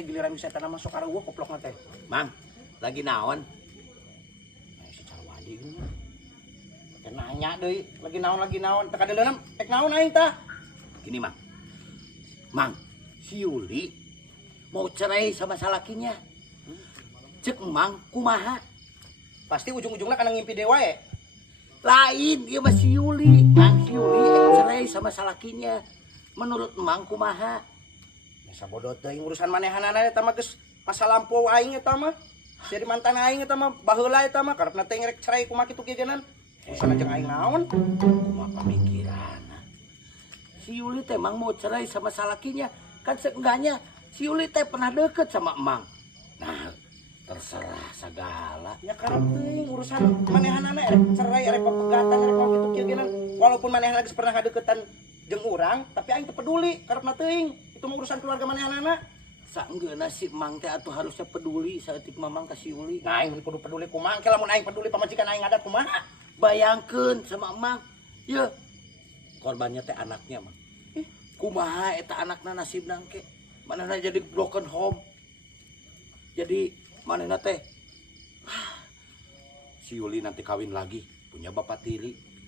teh giliran bisa tanah masuk karawuh koplok teh. Mang, lagi naon? Si Carwadi gini. Teh nanya deui, lagi naon. Teh kadeuleuna tek naon aing tah? Gini, Mang. Mang, si Yuli mau cerai sama salakinya. Cek Mang, kumaha? Pasti ujung-ujungnya kana ngimpi dewa ya. Lain, dia mah si Yuli. Mang, si Yuli cerai sama salakinya. Menurut Mang, kumaha? Bisa bodoh teuing urusan manehanana eta mah geus masa lampau aing eta mah. Jadi mantan aing eta mah baheula eta mah karepna teh ngerek cerai kumaha kitu kieunan. Urusan aja aing naon? Kumaha pamikiran. Si Yuli teh Mang mau cerai sama salakinya. Kan seenggaknya si Yuli teh pernah deket sama Mang. Nah, terserah segala. Ya karep teuing urusan manehanana erek cerai erek pepegatan erek kitu kieunan. Walaupun manehna geus pernah ngadeukeutan jeung urang, tapi aing teu peduli karepna teuing. Itu mah urusan keluarga manehanana. Saenggeuna si Mang teh atuh harusnya peduli saeutik Mamang ka si Yuli. Nah, aing kudu peduli kumaha? Ke lamun aing peduli pamajikan aing adat kumaha? Bayangkeun sama Mang. Ye. Korbannya teh anaknya, Mang. Kumaha eta anakna nasibna engke? Manehna jadi broken home. Jadi manehna teh si Yuli nanti kawin lagi, punya bapak tiri.